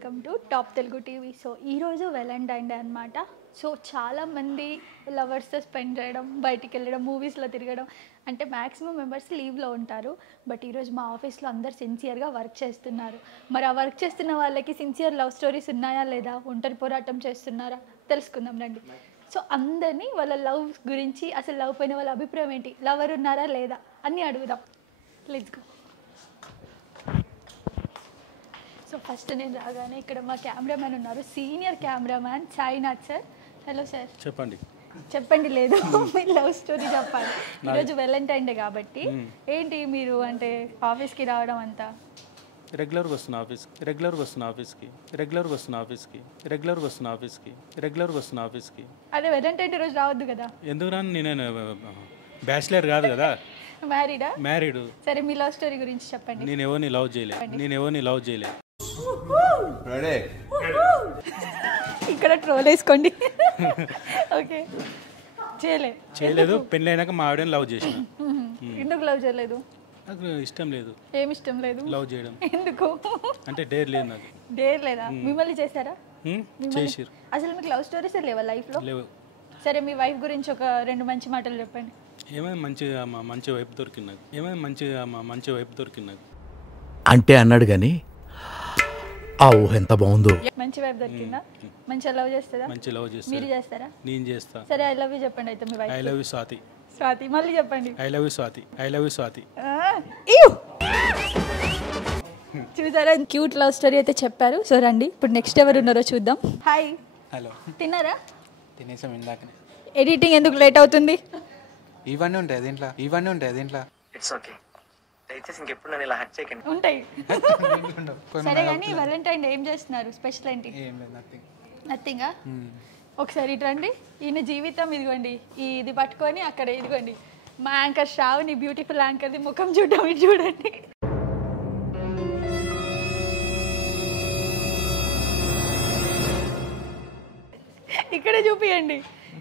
Welcome to top Telugu TV. So ఈరోజు Valentine day అనమాట. So చాలామంది లవర్స్తో స్పెండ్ చేయడం, బయటికి వెళ్ళడం, మూవీస్లో తిరగడం అంటే మ్యాక్సిమం మెంబర్స్ లీవ్లో ఉంటారు. బట్ ఈరోజు మా ఆఫీస్లో అందరు సిన్సియర్గా వర్క్ చేస్తున్నారు. మరి ఆ వర్క్ చేస్తున్న వాళ్ళకి సిన్సియర్ లవ్ స్టోరీస్ ఉన్నాయా లేదా, ఒంటరి పోరాటం చేస్తున్నారా తెలుసుకుందాం రండి. సో అందరినీ వాళ్ళ లవ్ గురించి, అసలు లవ్ పైన వాళ్ళ అభిప్రాయం ఏంటి, లవర్ ఉన్నారా లేదా అన్నీ అడుగుదాం. Let's go. సో ఫస్ట్ నేను రాగానే ఇక్కడ మా కెమెరామ్యాన్ ఉన్నారు, senior cameraman Sainath sir. Hello sir. చెప్పండి లేదు మీ లవ్ స్టోరీ చెప్పాలి. ఈరోజు వెలంటైన్ డే కాబట్టి ఏంటి మీరు అంటే ఆఫీస్కి రావడం అంతా? రెగ్యులర్గా వస్తున్నా ఆఫీస్కి. అదే వెలంటైన్ డే రోజు రావద్దు కదా? ఎందుకు రాను, నేను బ్యాచిలర్ కాదు కదా. మ్యారీడ్. సరే మీ లవ్ స్టోరీ గురించి చెప్పండి. నేను ఎవరిని లవ్ చేయలే. ఇక్కడ ట్రోల్ వేసుకోండి. ఓకే, చేయలేదు. పెళ్ళైనాక మా ఆవిడని లవ్ చేసిన. ఎందుకు లవ్ చేయలేదు? నాకు ఇష్టం లేదు. ఏమి ఇష్టం లేదు? లవ్ చేయడం. ఎందుకు అంటే డేర్ లేదు నాకు. డేర్ లేదా? మిమ్మల్ని చేశారా? చేసిరు. అసలు మీకు లవ్ స్టోరీస్ లేవా లైఫ్లో? లేవు. సరే మీ వైఫ్ గురించి ఒక 2 మంచి మాటలు చెప్పండి. ఏమైనా మంచి వైపు దొరికింది నాకు. అంటే అన్నాడు కానీ ఆ ఊహ ఎంత బాగుందో. మంచి వైఫ్ దొరికిందా? మంచిగా లవ్ చేస్తుందా? మంచి లవ్ చేస్తా. మీరు చేస్తారా? నేను చేస్తా. సరే ఐ లవ్ యూ చెప్పండి అయితే మీ wife. I love you Swathi. Swathi మళ్ళీ చెప్పండి. I love you Swathi. చూసారా, క్యూట్ లవ్ స్టోరీ అయితే చెప్పారు. సో రండి ఇప్పుడు నెక్స్ట్ ఎవరు ఉన్నారో చూద్దాం. హాయ్. హలో. తిన్నారా? తినేసాం ఇందాకనే. ఎడిటింగ్ ఎందుకు లేట్ అవుతుంది? ఇవన్నీ ఉంటాయి దీంట్లో. It's okay. దయచేసి ఇంకెప్పుడు నన్ను ఇలా హట్ చేయకండి. ఉంటాయి. సరే కానీ వాలంటైన్ డే ఏం చేస్తున్నారు? స్పెషల్ ఏంటి? ఏం లేదు, నథింగా. ఒకసారి ఇటు రండి. ఈయన జీవితం ఇదిగోండి, ఇది పట్టుకొని అక్కడ ఇదిగోండి మా యాంకర్ శ్రావణి, బ్యూటిఫుల్ యాంకర్ది ముఖం చూడడం. ఇది చూడండి. ఇక్కడే చూపియండి.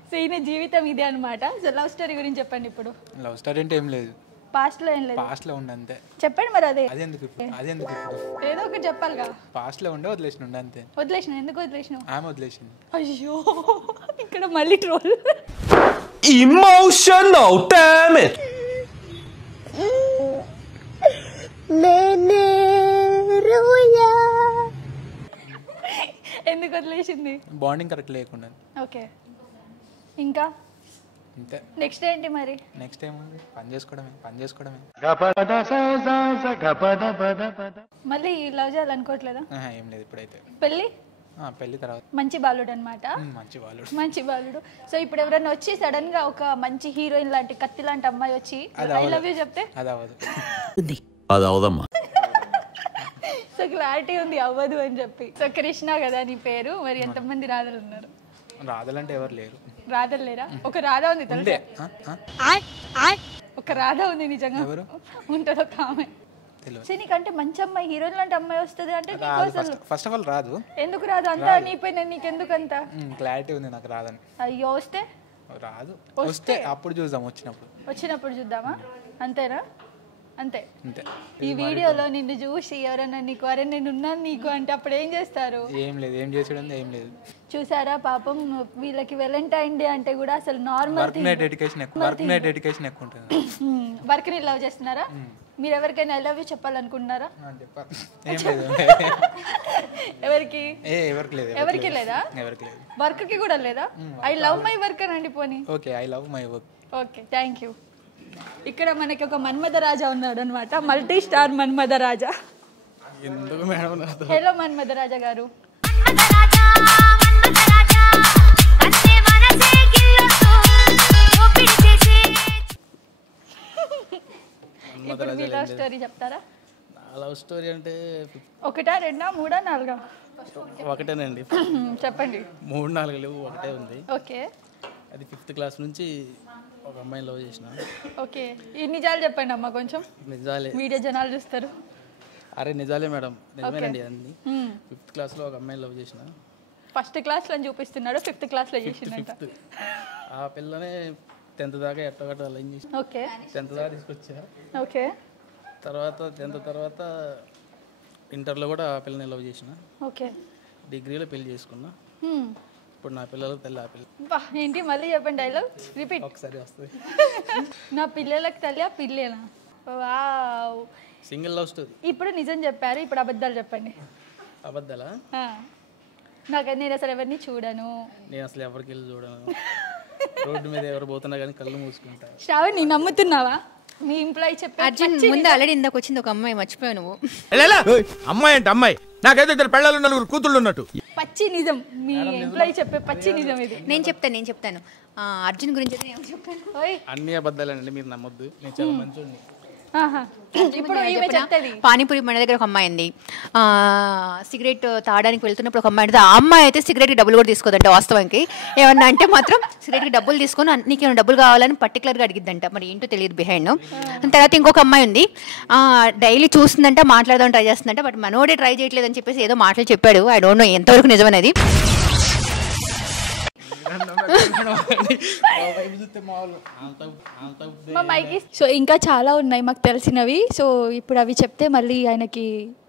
సో ఈయన జీవితం ఇదే అనమాట. సో లవ్ స్టోరీ గురించి చెప్పండి. ఇప్పుడు లవ్ స్టోరీ అంటే ఏం లేదు, పాస్ట్ లో ఏం లేదు, పాస్ట్ లో ఉండే అంతే. చెప్పండి మరి. అదెందుకు ఇప్పుడు ఏదో ఒకటి చెప్పాలిగా. పాస్ట్ లో ఉండే వదిలేసిన అంతే. వదిలేసిన? ఎందుకు వదిలేసినావు? ఆమె వదిలేసింది. అయ్యో, ఇక్కడ మళ్ళీ ట్రోల్. Emotional damage. ఎందుకు వదిలేసింది? బాండింగ్ కరెక్ట్ లేకుండా. ఓకే, ఇంకా అంతే. నెక్స్ట్ ఏంటి మరి? నెక్స్ట్ ఏముంది, పని చేసుకోవడమే. మళ్ళీ లవ్ చేయాలనుకోవట్లేదా? ఏం లేదు ఇప్పుడైతే. పెళ్లి తర్వాత. మంచి బాలుడు అనమాట. మంచి బాలుడు. సో ఇప్పుడు ఎవరైనా వచ్చి సడన్ గా ఒక మంచి హీరోయిన్ లాంటి, కత్తి లాంటి అమ్మాయి వచ్చి ఐ లవ్ యూ చెప్తే? అది అవ్వదు. అది అవదమ్మా. సో క్లారిటీ ఉంది అవ్వదు అని చెప్పి. సో కృష్ణ కదా నీ పేరు, మరి ఎంతమంది రాధలు ఉన్నారు? రాధలంటే ఎవరు లేరు. రాధలు లేరా? ఒక రాధ ఉంది తెలుసా? ఒక రాధ ఉంది నిజంగా. ఎవరు ఉంటుంది ఒక ఆమె. సో నీకంటే మంచి అమ్మాయి, హీరోయిన్ లాంటి అమ్మాయి వస్తుంది అంటే ఫస్ట్ ఆఫ్ ఆల్ రాదు. ఎందుకు రాదు? అంతా నీపైన నీకెందుకు అంత క్లారిటీ ఉంది నాకు రాదని. అయ్యో, వస్తే రాదు. వస్తే అప్పుడు చూద్దాం, వచ్చినప్పుడు చూద్దామా? అంతేనా? అంతే. ఈ వీడియోలో నిన్ను చూసి ఎవరైనా నీకు అరే నేను ఉన్నాను నీకు అంటే అప్పుడు ఏం చేస్తారు? ఏం లేదు, ఏం చేసాడు ఏం లేదు. చూసారా పాపం, వీళ్ళకి వెలంటైన్ డే అంటే కూడా అసలు నార్మల్ డెడికేషన్ ఎక్కువ ఉంటుంది. వర్క్ ని లవ్ చేస్తున్నారా? మీరు ఎవరికైనా ఐ లవ్ యూ చెప్పాలనుకుంటున్నారా? ఎవరికి లేదా? వర్క్ కి కూడా లేదా? ఐ లవ్ మై వర్క్ అనండి పోనీ. Okay, I love my work. Okay, thank you. ఇక్కడ మనకి ఒక మన్మథ రాజా ఉన్నాడు అనమాట, మల్టీ స్టార్ మన్మథ రాజా. ఎందుకు మేడం? హలో మన్మథ రాజా గారు. ఇప్పుడు మీ లవ్ స్టోరీ చెప్తారా? లవ్ స్టోరీ అంటే 1, 2, 3, 4? ఒకటేనండి. చెప్పండి. 3, 4 లేవు, ఒకటే ఉంది. ఓకే. అది 5th క్లాస్ నుంచి ఒక అమ్మాయిని లవ్ చేసిన. ఓకే, ఈ నిజాలు చెప్పండి అమ్మా కొంచెం. నిజాలే, వీడియో జనాలు చూస్తారు. అరే నిజాలే మేడం, నిజమేనండి అన్ని. 5th క్లాస్లో ఒక అమ్మాయిని లవ్ చేసిన. ఫస్ట్ క్లాస్లో చూపిస్తున్నాడు, 5th క్లాస్లో చేసిందంట. ఆ పిల్లనే 10th దాకా ఎట్టగట్ట లైన్ చేసి. ఓకే. 10th దాకా తీసుకొచ్చా. ఓకే. తర్వాత 10th తర్వాత ఇంటర్లో కూడా ఆ పిల్లని లవ్ చేసిన, ఓకే. డిగ్రీలో పెళ్లి చేసుకున్నా. ఇప్పుడు నా పిల్లలకు తల్లి ఆ పిల్ల. బా ఏంటి మళ్ళీ చెప్పండి డైలాగ్ రిపీట్. ఒకసారి వస్తుంది. నా పిల్లలకు తల్లి ఆ పిల్లేనా? వావ్. Single love story. ఇప్పుడు నిజం చెప్పారు, ఇప్పుడు అబద్ధాలు చెప్పండి. అబద్ధాలా? నేను అసలు ఎవరిని చూడను. నేను అసలు ఎవరికి వెళ్ళి చూడను. రోడ్డు మీద ఎవరు పోతున్నా కానీ కళ్ళు మూసుకుంటా. శ్రావణ్ నీ నమ్ముతున్నావా? మీ ఎంప్లాయీ చెప్పారు. అర్జున్ ముందు ఆల్రెడీ ఇందాక వచ్చింది ఒక అమ్మాయి, మర్చిపోయావు నువ్వు. అమ్మాయి అంటే అమ్మాయి, నాకైతే ఇద్దరు పెళ్ళాలు నలుగురు కూతుళ్ళు ఉన్నట్టు. పచ్చి నిజం, మీ ఎంప్లాయీ చెప్పే పచ్చి నిజం ఇది. నేను చెప్తాను అర్జున్ గురించి అయితే నేను చెప్తాను. అన్ని అబద్ధాలండి, మీరు నమ్మొద్దు. నేను చాలా మంచోడిని. ఇప్పుడు ఈమె చెప్తుంది. పానీపూరి మన దగ్గర ఒక అమ్మాయి ఉంది, సిగరెట్ తాగడానికి వెళ్తున్నప్పుడు ఒక అమ్మాయి అంటే, ఆ అమ్మాయి అయితే సిగరెట్కి డబ్బులు కూడా తీసుకోదంట. వాస్తవానికి ఏమన్నా అంటే మాత్రం సిగరెట్కి డబ్బులు తీసుకొని నీకేమైనా డబ్బులు కావాలని పర్టికులర్గా అడిగిద్దంట. మరి ఏంటో తెలియదు బిహైండ్. తర్వాత ఇంకొక అమ్మాయి ఉంది, డైలీ చూస్తుందంట, మాట్లాడదాం ట్రై చేస్తుందంట. బట్ మనోడే ట్రై చేయట్లేదని చెప్పేసి ఏదో మాటలు చెప్పాడు. ఐ డోంట్ నో ఎంతవరకు నిజమనేది. సో ఇంకా చాలా ఉన్నాయి మాకు తెలిసినవి. సో ఇప్పుడు అవి చెప్తే మళ్ళీ ఆయనకి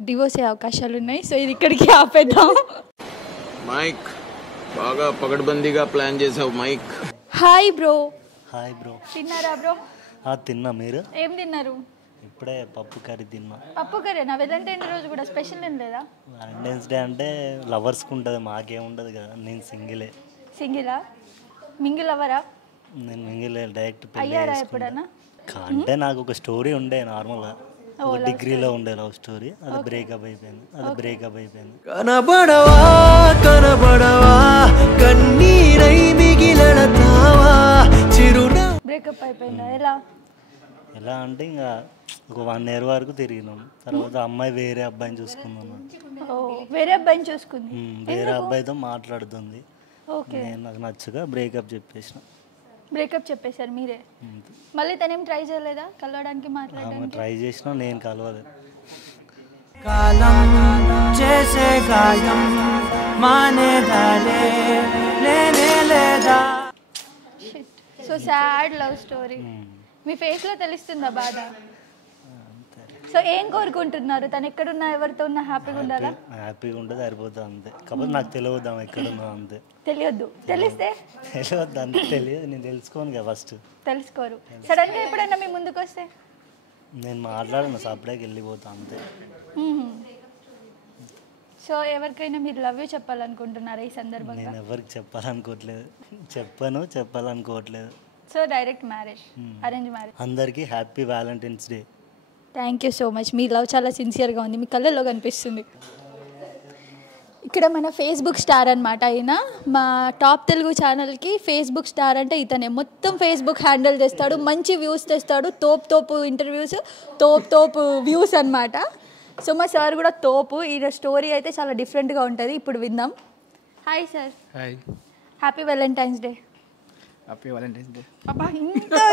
డివోర్స్ అయ్యే అవకాశాలు ఉన్నాయి. సో ఇది ఇక్కడికి ఆపేద్దాం. మైక్ బాగా పగడ్బందీగా ప్లాన్ చేసావు Mike. Hi bro. Hi bro. తిన్నారా బ్రో? తిన్నా. మీరు? ఏం తిన్నారు? ఇప్పుడే పప్పు కర్రీ తిన్నా. పప్పు కర్రీనా? వెలంటైన్ రోజు కూడా స్పెషల్ ఏం లేదా? వ్యాలంటైన్స్ డే అంటే లవర్స్కి ఉంటుంది, మాకేం ఉండదు కదా. నేను సింగిలే. సింగిలా? మింగిల్ అవ్వరా? నేను మింగిల్ డైరెక్ట్ అయ్యారా ఎప్పుడన్నా? అంటే నాకు ఒక స్టోరీ ఉండే నార్మల్గా, ఒక డిగ్రీలో ఉండే లవ్ స్టోరీ. అది బ్రేకప్ అయిపోయింది. కనబడవా కనబడవా కన్నీరై మిగిలడతావా చిరునా. బ్రేకప్ అయిపోయిందా? ఎలా అంటే ఇంకా ఒక 1 year వరకు తిరిగినాం. తర్వాత అమ్మాయి వేరే అబ్బాయిని చూసుకుందాం. వేరే అబ్బాయిని చూసుకుంది? వేరే అబ్బాయితో మాట్లాడుతుంది. నేను నాకు నచ్చగా బ్రేకప్ చెప్పేశారు మీరే? మళ్ళీ తనేం ట్రై చేయలేదా కలవడానికి, మాట్లాడడానికి? ట్రై చేసినా నేను కలవలేదు. కాలం చేసే గాయం మానేదాలే లేనే లేదా. So sad love story. మీ ఫేస్ లో తెలుస్తుందా బాధ? సో ఏం కోరుకుంటున్నారు? తను ఎక్కడున్నా, ఎవరితో ఉన్నా హ్యాపీగా ఉండాలా? హ్యాపీగా ఉంటే సరిపోతుంది అంతే. కాకపోతే నాకు తెలియద్దాం ఎక్కడున్నా అంతే. తెలియద్దు. తెలిస్తే తెలియద్దు అంతే. తెలియదు, నేను తెలుసుకోను కదా. ఫస్ట్ తెలుసుకోరు. సడన్ గా ఎప్పుడైనా మీ ముందుకు వస్తే నేను మాట్లాడను, సపరేట్గా వెళ్ళిపోతా అంతే. సో ఎవరికైనా మీరు లవ్ యూ చెప్పాలనుకుంటున్నారా ఈ సందర్భంగా? నేను ఎవరికి చెప్పాలనుకోవట్లేదు. So direct marriage, arrange marriage. అందరికీ happy Valentine's day. Thank you so much. మీ లవ్ చాలా సిన్సియర్గా ఉంది, మీ కళ్ళల్లో కనిపిస్తుంది. ఇక్కడ మన ఫేస్బుక్ స్టార్ అనమాట. ఆయన మా టాప్ తెలుగు ఛానల్కి ఫేస్బుక్ స్టార్ అంటే ఇతనే. మొత్తం ఫేస్బుక్ హ్యాండిల్ చేస్తాడు, మంచి వ్యూస్ తెస్తాడు, తోపు ఇంటర్వ్యూస్, తోపు వ్యూస్ అనమాట. సో మా సార్ కూడా తోపు. ఈ స్టోరీ అయితే చాలా డిఫరెంట్గా ఉంటుంది, ఇప్పుడు విందాం. Hi sir. Hi. Happy Valentine's day. Happy Valentine's day. అబ్బా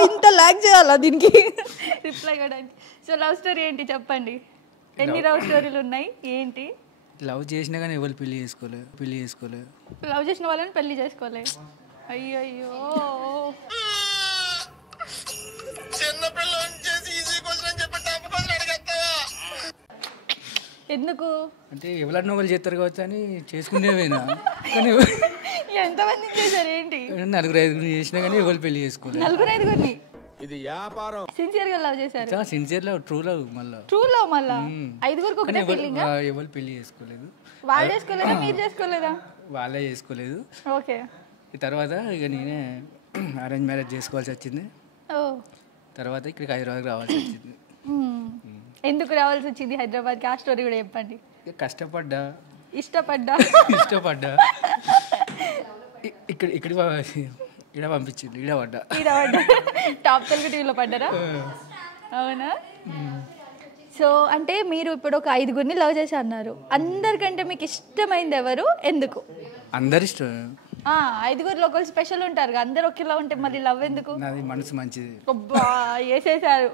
ఇంత లాగ్ చేయాలా దీనికి రిప్లై ఇవ్వడానికి? సో లవ్ స్టోరీ ఏంటి చెప్పండి. ఎన్ని లవ్ స్టోరీలు ఉన్నాయి ఏంటి? లవ్ చేసినా కానీ ఎవరు పెళ్లి చేసుకోలేదు. లవ్ చేసిన వాళ్ళని పెళ్లి చేసుకోలే. అయ్యో ఎందుకు అంటే ఎవరన్నా ఒకళ్ళు చేస్తారు కావచ్చు అని చేసుకునేవేనా. కానీ ఎంతమంది చేశారు ఏంటి? 4-5 చేసినా కానీ ఎవరు పెళ్లి చేసుకోలేదు. 4-5 ఇది వ్యాపారం. సిన్సియర్ గా లవ్ చేశారు. Sincere love, true love. True love మళ్ళా 5 ఒకటే ఫీలింగ్. ఎవరు పెళ్లి చేసుకోలేదు. వాళ్ళు చేసుకోలేదా, మీరు చేసుకోలేదా? వాళ్ళే చేసుకోలేదు. ఓకే. ఈ తర్వాత ఇక నేనే అరేంజ్ మ్యారేజ్ చేసుకోవాల్సి వచ్చింది. తర్వాత ఇక్కడికి హైదరాబాద్కి రావాల్సి వచ్చింది. ఎందుకు రావాల్సి వచ్చింది హైదరాబాద్కి? ఆ స్టోరీ కూడా చెప్పండి. కష్టపడ్డా, ఇష్టపడ్డా ఇక్కడ పంపించింది, ఈడ పడ్డా. టాప్ తెలుగు టీవీలో పడ్డారా? అవునా? సో అంటే మీరు ఇప్పుడు ఒక 5 లవ్ చేసి అన్నారు. అందరికంటే మీకు ఇష్టమైంది ఎవరు, ఎందుకు? అందరు ఇష్టం. 5 ఒకరు స్పెషల్ ఉంటారు, అందరు ఒకేలా ఉంటే మళ్ళీ లవ్ ఎందుకు? నాది మనసు మంచిది. వేసేసారు.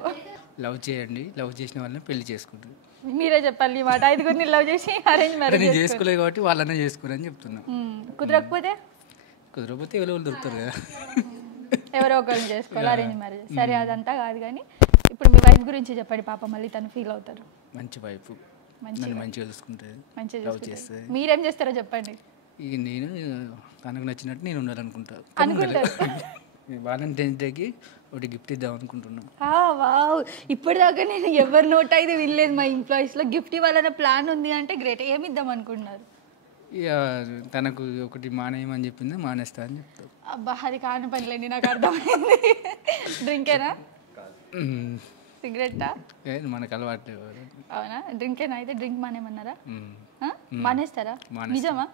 లవ్ చేయండి, లవ్ చేసిన వాళ్ళని పెళ్లి చేసుకుంటారు. మీరే చెప్పాలి ఈ మాట. 5 లవ్ చేసి అరేంజ్ మ్యారేజ్ నేను చేసుకోలేదు కాబట్టి వాళ్ళనే చేసుకోరని చెప్తున్నా. కుదరకపోతే ఎవరో దొరుకుతారు కదా, ఎవరో ఒకరిని చేసుకోవాలి అరేంజ్ మ్యారేజ్. సరే అదంతా కాదు కానీ ఇప్పుడు మీ వైఫ్ గురించి చెప్పండి పాప, మళ్ళీ తను ఫీల్ అవుతారు. మంచి వైఫ్, నన్ను మంచిగా చూసుకుంటుంది, లవ్ చేస్తుంది. మీరేం చేస్తారో చెప్పండి. ఇక నేను తనకు నచ్చినట్టు నేను ఉండాలనుకుంటా. వాలంటైన్స్ డేకి ఒకటి గిఫ్ట్ ఇద్దాం అనుకుంటున్నాను. వావ్, ఇప్పటిదాకా నేను ఎవరి నోట్ అయితే వినలేదు మా ఎంప్లాయీస్లో. గిఫ్ట్ ఇవ్వాలన్న ప్లాన్ ఉంది అంటే గ్రేట్. ఏమి ఇద్దాం అనుకుంటున్నారు? ఇక తనకు ఒకటి మానేయమని చెప్పింది, మానేస్తా అని చెప్తాను. అబ్బా, అది కాని పనిలేండి, నాకు అర్థమైంది. డ్రింకేనా, సిగరెట్టా? మనకు అలవాటు. అవునా, డ్రింకేనా? అయితే డ్రింక్ మానేమన్నారా? మానేస్తారా? నిజమా?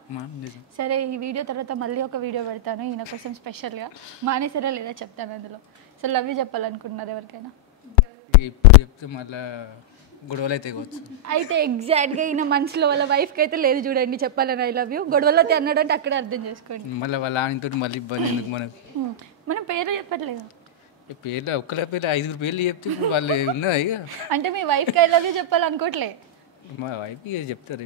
సరే, ఈ వీడియో తర్వాత మళ్ళీ ఒక వీడియో పెడతాను ఈయన కోసం స్పెషల్గా. మానేసారా లేదా చెప్తాను అందులో. సో లవ్ యూ చెప్పాలనుకుంటున్నారు ఎవరికైనా? ఇప్పుడు చెప్తే మళ్ళీ గొడవలు అయితే కావచ్చు. అయితే ఎగ్జాక్ట్గా ఈయన మనసులో వాళ్ళ వైఫ్కి అయితే లేదు చూడండి చెప్పాలని ఐ లవ్ యూ. గొడవలో అన్నాడు అంటే అక్కడే అర్థం చేసుకోండి. మళ్ళీ వాళ్ళ ఆయనతో మళ్ళీ ఇబ్బంది ఎందుకు మనకు? మనం పేరు చెప్పట్లేదు. పేర్లు ఒక్కల పేర్లు 5 పేర్లు చెప్తే వాళ్ళు ఉన్నదా? ఇక అంటే మీ వైఫ్కి ఐ లవ్ యూ చెప్పాలనుకోవట్లే? మా వైఫ్కి చెప్తారు.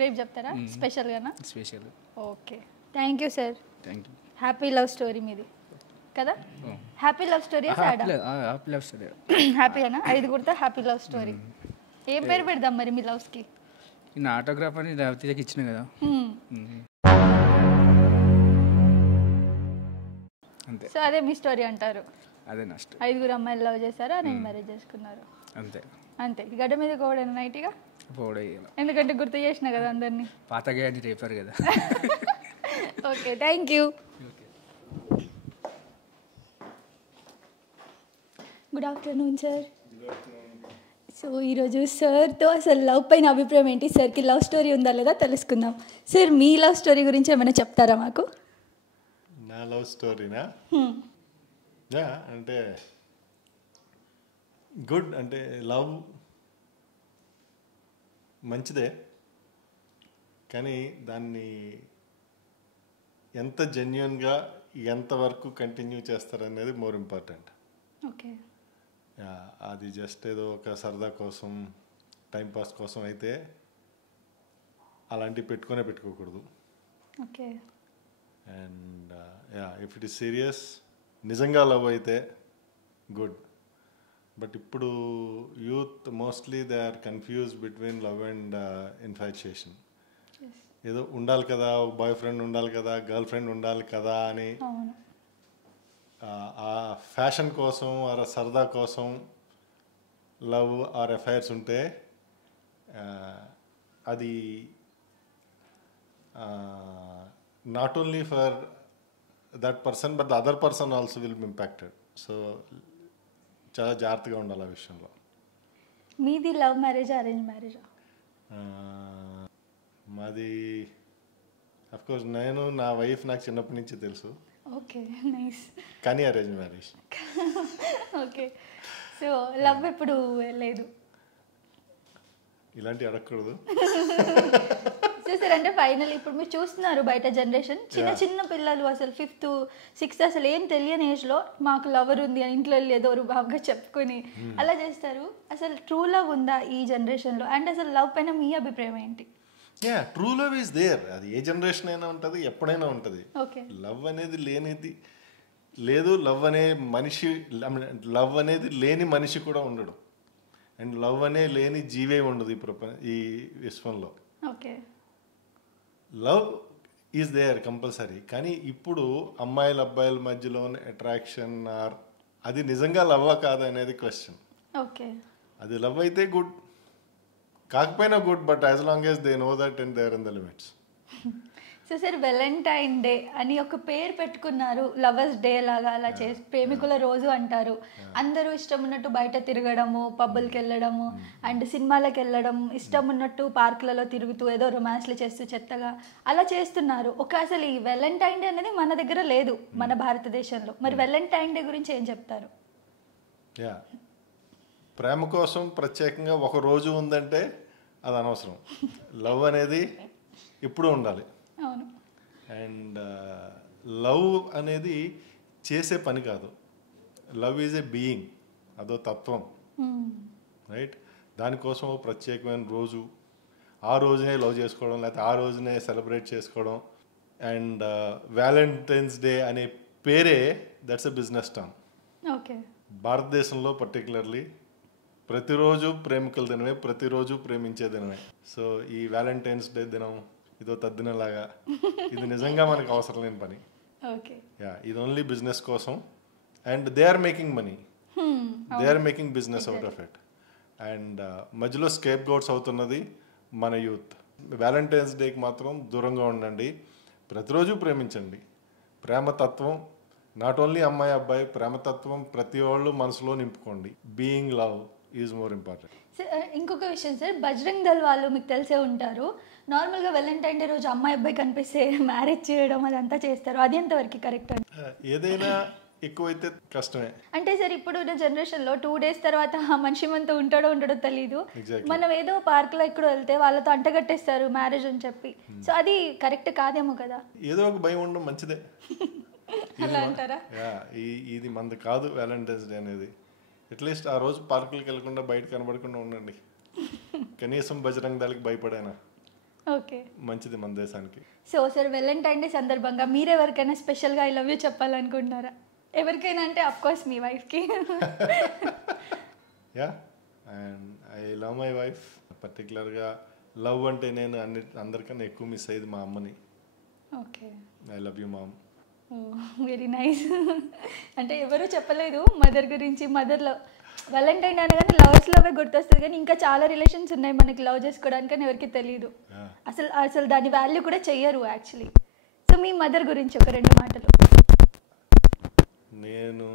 రేపు చెప్తారా స్పెషల్గానా? Special. Okay, thank you sir. Thank you. Happy love story మీది కదా? Happy love story. Happy love story. హ్యాపీనా? 5 హ్యాపీ లవ్ స్టోరీ. ఏం పేరు పెడదాం మరి మీ లవ్స్కి? నా ఆటోగ్రాఫ్ అని రేవతికి ఇచ్చిన కదా, అంతే. సో అదే మీ స్టోరీ అంటారు? అదే నా స్టోరీ. 5 అమ్మాయిలు లవ్ చేశారు, నేను మ్యారేజ్ చేసుకున్నారు, అంతే. అంతే. గడ్డ మీద కోవడం నైట్గా పోవడం, ఎందుకంటే గుర్తు చేసిన కదా అందరినీ. పాతగా అని రేపారు కదా. Okay, thank you. Good afternoon sir. So ఈరోజు సార్తో అసలు లవ్ పైన అభిప్రాయం ఏంటి, సార్కి లవ్ స్టోరీ ఉందా లేదా తెలుసుకుందాం. సార్ మీ లవ్ స్టోరీ గురించి ఏమైనా చెప్తారా మాకు? నా లవ్ స్టోరీనా? అంటే గుడ్. అంటే లవ్ మంచిదే, కానీ దాన్ని ఎంత జెన్యున్గా ఎంతవరకు కంటిన్యూ చేస్తారనేది మోర్ ఇంపార్టెంట్. ఓకే. అది జస్ట్ ఏదో ఒక సరదా కోసం, టైంపాస్ కోసం అయితే అలాంటివి పెట్టుకోకూడదు. Okay. And if it is serious, నిజంగా లవ్ అయితే గుడ్. బట్ ఇప్పుడు youth mostly they are confuse between love and infatuation. ఏదో ఉండాలి కదా, బాయ్ ఫ్రెండ్ ఉండాలి కదా, గర్ల్ ఫ్రెండ్ ఉండాలి కదా అని ఆ ఫ్యాషన్ కోసం ఆర్ సరదా కోసం లవ్ ఆర్ అఫైర్స్ ఉంటే అది not only for that person but the other person also will be impacted. So చాలా జాగ్రత్తగా ఉండాలి ఆ విషయంలో. మీది లవ్ మ్యారేజ్ అరేంజ్ మ్యారేజా? మాది అఫ్కోర్స్ నా వైఫ్ నాకు చిన్నప్పటి నుంచి తెలుసు. Okay, nice. కానీ arrange marriage. Okay. So love ఎప్పుడు లేదు? ఇలాంటివి అడగకూడదు. చూసారు అంటే ఫైనల్ ఇప్పుడు మీరు చూస్తున్నారు బయట జనరేషన్ చిన్న పిల్లలు అసలు 5th 6th అసలు ఏం తెలియని ఏజ్లో మాకు లవర్ ఉంది అని ఇంట్లో ఏదో బాగా చెప్పుకొని అలా చేస్తారు. అసలు ట్రూ లవ్ ఉందా ఈ జనరేషన్లో? అండ్ అసలు లవ్ పైన మీ అభిప్రాయం ఏంటి? True love is there. అది ఏ జనరేషన్ అయినా ఉంటుంది, ఎప్పుడైనా ఉంటుంది. లవ్ అనేది లేనిది లేదు. లవ్ అనేది లేని మనిషి కూడా ఉండడు. అండ్ లవ్ అనే లేని జీవే ఉండదు ఈ విశ్వంలో. Love is there compulsory. కానీ ఇప్పుడు అమ్మాయిల అబ్బాయిల మధ్యలోని అట్రాక్షన్ అది నిజంగా లవ్ కాదా అనేది క్వశ్చన్. అది లవ్ అయితే గుడ్, కాకపోయినా good, but as long as they know that and they are in the limits. So sir Valentine day అని ఒక పేరు పెట్టుకున్నారు, లవర్స్ డే లాగా అలా చేసి ప్రేమికుల రోజు అంటారు. అందరూ ఇష్టం ఉన్నట్టు బయట తిరగడము, పబ్బులకి వెళ్ళడము అండ్ సినిమాలకు వెళ్ళడం, ఇష్టం ఉన్నట్టు పార్కులలో తిరుగుతూ ఏదో రొమాన్స్లు చేస్తూ చెత్తగా అలా చేస్తున్నారు. అసలు ఈ వ్యాలంటైన్ డే అనేది మన దగ్గర లేదు మన భారతదేశంలో. మరి వ్యాలంటైన్ డే గురించి ఏం చెప్తారు? ప్రేమ కోసం ప్రత్యేకంగా ఒక రోజు ఉందంటే అది అనవసరం. లవ్ అనేది ఇప్పుడు ఉండాలి. అండ్ లవ్ అనేది చేసే పని కాదు. లవ్ ఈజ్ ఏ బీయింగ్, అదో తత్వం, రైట్? దానికోసం ప్రత్యేకమైన రోజు, ఆ రోజునే లవ్ చేసుకోవడం, లేకపోతే ఆ రోజునే సెలబ్రేట్ చేసుకోవడం. అండ్ వ్యాలంటైన్స్ డే అనే పేరే దట్స్ ఎ బిజినెస్ టర్మ్. భారతదేశంలో పర్టికులర్లీ ప్రతిరోజు ప్రేమికుల దినమే, ప్రతిరోజు ప్రేమించే దినమే. సో ఈ వ్యాలంటైన్స్ డే దినం ఇదో తద్దినలాగా ఇది నిజంగా మనకు అవసరం లేని పని. యా, ఇది ఓన్లీ బిజినెస్ కోసం. And they are making money, they are making business out of it. And మధ్యలో స్కేప్ గోట్స్ అవుతున్నది మన యూత్. వ్యాలంటైన్స్ డేకి మాత్రం దూరంగా ఉండండి, ప్రతిరోజు ప్రేమించండి. ప్రేమతత్వం నాట్ ఓన్లీ అమ్మాయి అబ్బాయి, ప్రేమతత్వం ప్రతి వాళ్ళు మనసులో నింపుకోండి. Being love is more important. ఇంకొక విషయం సార్, బజరంగ్ దళ్ వాళ్ళు మీకు తెలిసే ఉంటారు, నార్మల్గా వ్యాలంటైన్ డే రోజు అమ్మాయి అబ్బాయి కనిపిస్తే మ్యారేజ్ చేయడం అదంతా చేస్తారు. అది ఎంతవరకు కరెక్ట్ అండి? ఏదైనా ఎక్కువైతే కష్టమే. అంటే సార్ ఇప్పుడు ఉన్న జనరేషన్లో 2 days తర్వాత ఆ మనిషి మనతో ఉంటాడో తెలీదు. మనం ఏదో పార్క్లో ఎక్కడో వెళ్తే వాళ్ళతో అంటగట్టేస్తారు మ్యారేజ్ అని చెప్పి. సో అది కరెక్ట్ కాదేమో కదా? ఏదో ఒక భయం ఉండడం మంచిదే. అలా అంటారా? ఇది మనది కాదు వ్యాలంటైన్స్ డే అనేది. అట్లీస్ట్ ఆ రోజు పార్కులకు వెళ్ళకుండా బయట కనబడకుండా ఉండండి. కనీసం బజరంగ్ దళకి భయపడైనా ఓకే, మంచిది మన దేశానికి. సో సార్ వ్యాలంటైన్ డే సందర్భంగా మీరెవరికైనా స్పెషల్గా ఐ లవ్ యూ చెప్పాలనుకుంటున్నారా? ఎవరికైనా అంటే అఫ్ కోర్స్ మీ వైఫ్కి. Yeah, and I love my wife. పర్టికులర్గా లవ్ అంటే నేను అందరికన్నా ఎక్కువ మిస్ అయ్యేది మా అమ్మని. Okay, I love you mom. Very nice. అంటే ఎవరు చెప్పలేదు మదర్ గురించి. మదర్లో వ్యాలంటైన్ అనగానే లవర్స్ లవే గుర్తొస్తుంది, కానీ ఇంకా చాలా రిలేషన్స్ ఉన్నాయి మనకి లవ్ చేసుకోవడానికి, అని ఎవరికి తెలియదు. అసలు దాని వాల్యూ కూడా చెయ్యరు యాక్చువల్లీ. సో మీ మదర్ గురించి ఒక 2 మాటలు. నేను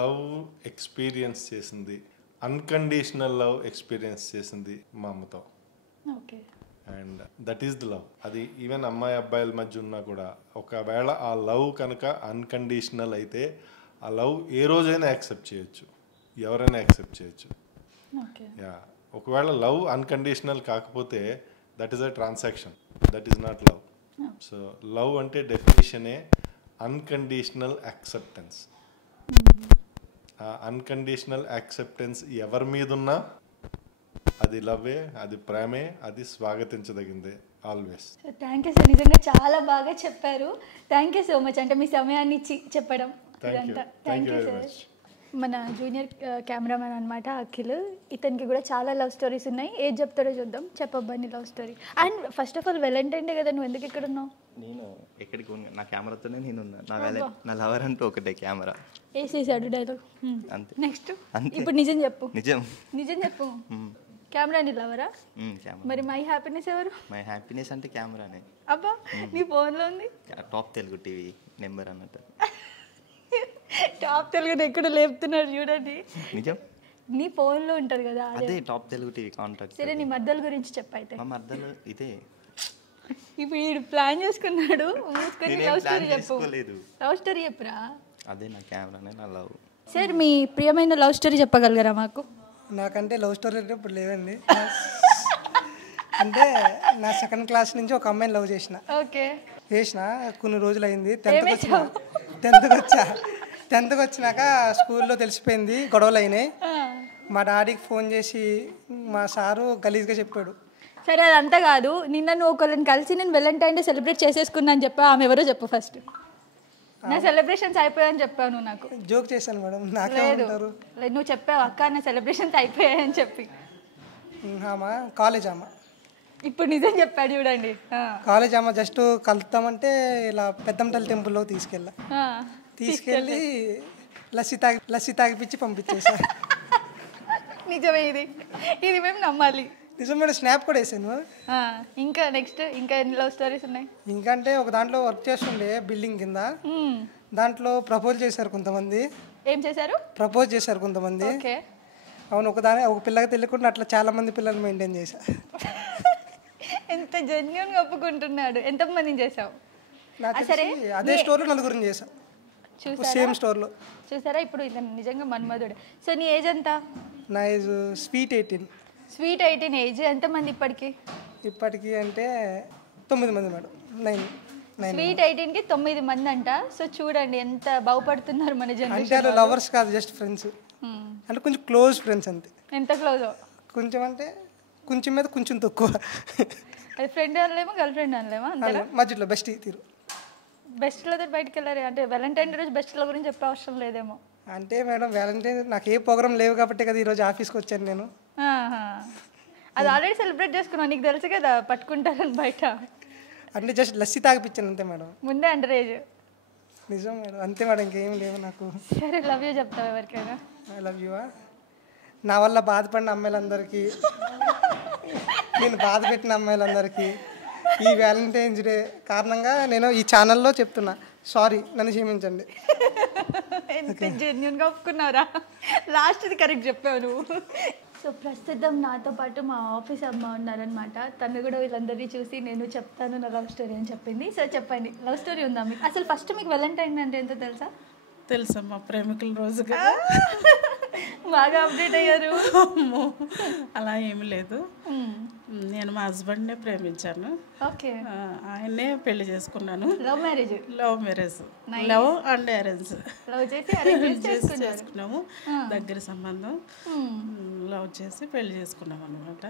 లవ్ ఎక్స్పీరియన్స్ చేసింది, అన్కండిషనల్ లవ్ ఎక్స్పీరియన్స్ చేసింది మా అమ్మతో. Okay, and that is the love. అది ఈవెన్ అమ్మాయి అబ్బాయిల మధ్య ఉన్నా కూడా, ఒకవేళ ఆ లవ్ కనుక అన్కండిషనల్ అయితే ఆ లవ్ ఏ రోజైనా యాక్సెప్ట్ చేయొచ్చు, ఎవరైనా యాక్సెప్ట్ చేయొచ్చు. యా, ఒకవేళ లవ్ అన్కండిషనల్ కాకపోతే that is a transaction, that is not love. So love అంటే డెఫినేషనే అన్కండిషనల్ యాక్సెప్టెన్స్. ఆ అన్కండిషనల్ యాక్సెప్టెన్స్ ఎవరి మీద ఉన్నా అది లవ్వే, అది ప్రేమే, అది స్వాగతించదగిందే ఆల్వేస్. థ్యాంక్ యూ సార్, నిజంగా చాలా బాగా చెప్పారు. థ్యాంక్ యూ సో మచ్, అంటే మీ సమయాన్ని ఇచ్చి చెప్పడం ఇదంతా. Thank you sir. మన జూనియర్ కెమెరామెన్ అనమాట అఖిల్. ఇతనికి కూడా చాలా లవ్ స్టోరీస్ ఉన్నాయి. ఏది చెప్తాడో చూద్దాం. చెప్పబ్బా నీ love story. And first of all Valentine day కదా, నువ్వు ఎందుకు ఇక్కడ ఉన్నావు? నేను ఎక్కడికి నా కెమెరాతోనే నేను ఉన్నా. నా లవర్ అంటూ ఒకటే కెమెరా వేసేసాడు డైలాగ్. అంతే. నెక్స్ట్ ఇప్పుడు నిజం చెప్పు. నిజం చెప్పు. కెమెరా నీ లవరా? మరి మై హ్యాపీనెస్ ఎవరు? మై హ్యాపీనెస్ అంటే కెమెరానే. అబ్బా, నీ ఫోన్లో ఉంది టాప్ తెలుగు టీవీ నెంబర్ అన్నట్టు. టాప్ తెలుగు ఎక్కడ లేపుతున్నారు చూడండి. నిజం, నీ ఫోన్లో ఉంటుంది కదా అదే టాప్ తెలుగు టీవీ కాంటాక్ట్. సరే, నీ మద్దల గురించి చెప్పైతే. మా మద్దలు ఇదే. ఇప్పుడు వీడు ప్లాన్ చేసుకున్నాడు. మూసుకొని లవ్ స్టోరీ చెప్పు. లవ్ స్టోరీ చెప్పురా. అదే నా కెమెరానే నా లవ్. సార్, మీ ప్రియమైన లవ్ స్టోరీ చెప్పగలరా మాకు? నాకంటే లవ్ స్టోరీ అంటే ఇప్పుడు లేవండి. అంటే నా 2nd క్లాస్ నుంచి ఒక అమ్మాయిని లవ్ చేసిన. ఓకే, చేసిన కొన్ని రోజులు అయింది. 10th వచ్చినాక స్కూల్లో తెలిసిపోయింది, గొడవలు అయినాయి. మా డాడీకి ఫోన్ చేసి మా సారు గలీజ్గా చెప్పాడు. సరే, అదంతా కాదు. నిన్న నువ్వు ఒకళ్ళని కలిసి నేను వ్యాలంటైన్ డే సెలబ్రేట్ చేసేసుకున్నా అని చెప్పా. ఆమె ఎవరో చెప్పు ఫస్ట్. నా సెలబ్రేషన్స్ అయిపోయాయని చెప్పావు నువ్వు. నాకు జోక్ చేశాను మేడం. లేదు, నువ్వు చెప్పావు అక్క నా సెలబ్రేషన్స్ అయిపోయాయని చెప్పి. కాలేజ్ అమ్మ ఇప్పుడు నిజం చెప్పాడు చూడండి. కాలేజ్ అమ్మ జస్ట్ కలుతామంటే ఇలా పెద్దంతల్లి టెంపుల్లో తీసుకెళ్ళి లస్సీ తాగిపించి పంపించేసా. నిజమే, ఇది మేము నమ్మాలి. నిజం మేడం. స్నాప్ కూడా వేసాను. ఇంకా నెక్స్ట్ ఇంకా ఎన్ని లవ్ స్టోరీస్ ఉన్నాయి? ఇంకా అంటే ఒక దాంట్లో వర్క్ చేస్తుండే బిల్డింగ్ కింద. దాంట్లో ప్రపోజ్ చేశారు కొంతమంది. ఏం చేశారు? ప్రపోజ్ చేశారు కొంతమంది. అవును, ఒక పిల్లకి తెలియకుండా అట్లా చాలా మంది పిల్లలు మెయింటైన్ చేశా. ఎంత జెన్యూన్గా ఒప్పుకుంటున్నాడు. ఎంతమందిని చేసావు? సరే, అదే స్టోర్లో 4 చేసా. సేమ్ స్టోర్లో. చూసారా, ఇప్పుడు ఇతను నిజంగా మన్మధుడు. సో నీ ఏజ్ ఎంత? నా ఏజ్ స్వీట్ 18. Sweet 18 age. ఎంతమంది ఇప్పటికి? ఇప్పటికి అంటే 9 మంది మేడం. 9. స్వీట్ 18కి 9 మంది అంట. సో చూడండి ఎంత బాగుపడుతున్నారు మన జనరేషన్. అంటే లవర్స్ కాదు, జస్ట్ ఫ్రెండ్స్. అంటే కొంచెం క్లోజ్ ఫ్రెండ్స్ అంతే. ఎంత క్లోజ్? కొంచెం అంటే కొంచెం మీద కొంచెం తక్కువ. అది ఫ్రెండ్ అనలేమో, గర్ల్ ఫ్రెండ్ అనలేమో, అంతేనా? మధ్యలో బెస్ట్ తీరు. బెస్ట్లతో బయటకు వెళ్ళారు అంటే వ్యాలంటైన్ డే రోజు బెస్ట్ల గురించి చెప్పే అవసరం లేదేమో. అంటే మేడం వ్యాలంటైన్ నాకు ఏ ప్రోగ్రామ్ లేవు కాబట్టి కదా ఈరోజు ఆఫీస్కి వచ్చాను నేను. అది ఆల్రెడీ సెలబ్రేట్ చేసుకున్నాను, నీకు తెలుసు కదా పట్టుకుంటారని బయట. అంటే జస్ట్ లస్సీ తాగిపించాను అంతే మేడం. ముందే అండర్ ఏజ్. నిజం మేడం, అంతే మేడం, ఇంకేం లేవు నాకు. సరే లవ్ యూ చెప్తావు ఎవరికైనా? ఐ లవ్ యూవా? నా వల్ల బాధపడిన అమ్మాయిలందరికీ, నేను బాధ పెట్టిన అమ్మాయిలందరికీ ఈ వ్యాలంటైన్స్ డే కారణంగా నేను ఈ ఛానల్లో చెప్తున్నా, సారీ, నన్ను క్షమించండి. ఎంత జెన్యున్గా ఒప్పుకున్నారా, లాస్ట్ది కరెక్ట్ చెప్పావు నువ్వు. సో ప్రస్తుతం నాతో పాటు మా ఆఫీస్ అమ్మ ఉన్నారనమాట. తను కూడా వీళ్ళందరినీ చూసి నేను చెప్తాను నా లవ్ స్టోరీ అని చెప్పింది. సో చెప్పండి, లవ్ స్టోరీ ఉందా మీకు? అసలు ఫస్ట్ మీకు వ్యాలంటైన్ అంటే ఎంతో తెలుసా? తెలుసమ్మా, ప్రేమికుల రోజుగా. బాగా అప్డేట్ అయ్యారు. అలా ఏమి లేదు, నేను మా హస్బెండ్నే ప్రేమించాను. ఓకే. ఆయన్నే పెళ్లి చేసుకున్నాను. Love marriage? Love marriage, love and arrange. Love చేసి అరేంజ్ చేసుకున్నాము, దగ్గర సంబంధం. లవ్ చేసి పెళ్లి చేసుకున్నాం అనమాట.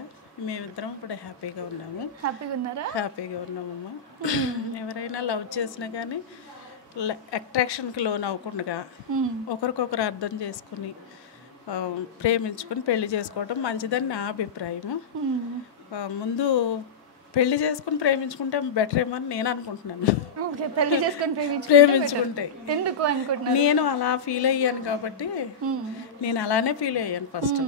మేమిద్దరం ఇప్పుడు హ్యాపీగా ఉన్నాము. హ్యాపీగా ఉన్నారా? హ్యాపీగా ఉన్నామమ్మా. ఎవరైనా లవ్ చేసినా కానీ అట్రాక్షన్కి లోన్ అవ్వకుండా ఒకరికొకరు అర్థం చేసుకుని ప్రేమించుకుని పెళ్లి చేసుకోవడం మంచిదని నా అభిప్రాయము. ముందు పెళ్లి చేసుకుని ప్రేమించుకుంటే బెటర్ ఏమో అని నేను అనుకుంటున్నాను. ప్రేమించుకుంటే ఎందుకు అనుకుంటున్నాను, నేను అలా ఫీల్ అయ్యాను కాబట్టి నేను అలానే ఫీల్ అయ్యాను ఫస్ట్.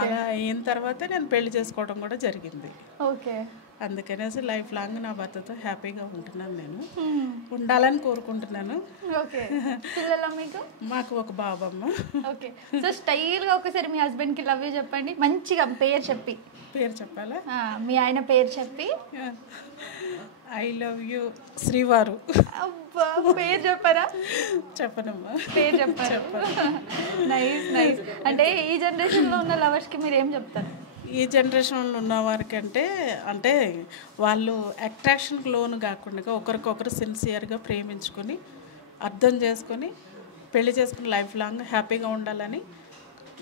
అలా అయిన తర్వాత నేను పెళ్లి చేసుకోవడం కూడా జరిగింది. ఓకే. అందుకనేసి లైఫ్ లాంగ్ నా భర్తతో హ్యాపీగా ఉంటున్నాను, నేను ఉండాలని కోరుకుంటున్నాను. ఓకే. పిల్లలు మీకు? మాకు ఒక బాబమ్మ. ఓకే. సో స్టైల్గా ఒకసారి మీ హస్బెండ్కి లవ్ యూ చెప్పండి, మంచిగా పేరు చెప్పి. పేరు చెప్పాలా? మీ ఆయన పేరు చెప్పి. ఐ లవ్ యూ శ్రీవారు. అబ్బా, పేరు చెప్పారా? చెప్పనమ్మా, పేరు చెప్పారు. Nice nice. అంటే ఈ జనరేషన్లో ఉన్న లవర్స్కి మీరు ఏం చెప్తారు? ఈ జనరేషన్లో ఉన్న వారికంటే అంటే వాళ్ళు అట్రాక్షన్కి లోను కాకుండా ఒకరికొకరు సిన్సియర్గా ప్రేమించుకొని అర్థం చేసుకొని పెళ్లి చేసుకుని లైఫ్ లాంగ్ హ్యాపీగా ఉండాలని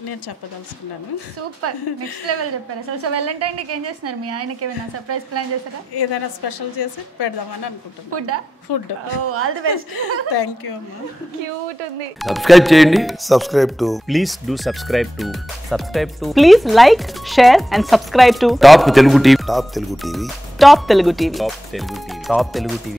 నేను చెప్పదలుచుకున్నాను. సూపర్, నెక్స్ట్ లెవెల్ చెప్పారు అసలు. సో వ్యాలంటైన్ డేకి ఏం చేస్తున్నారు? మీ ఆయనకి ఏమైనా సర్ప్రైజ్ ప్లాన్ చేస్తారా? ఏదైనా స్పెషల్ చేసి పెడదామని అనుకుంటున్నాను. Food. All the best. Thank you అమ్మా. క్యూట్ ఉంది. సబ్స్క్రైబ్ చేయండి. Please do subscribe to please like, share and subscribe to top Telugu TV. Top Telugu TV. Top Telugu TV.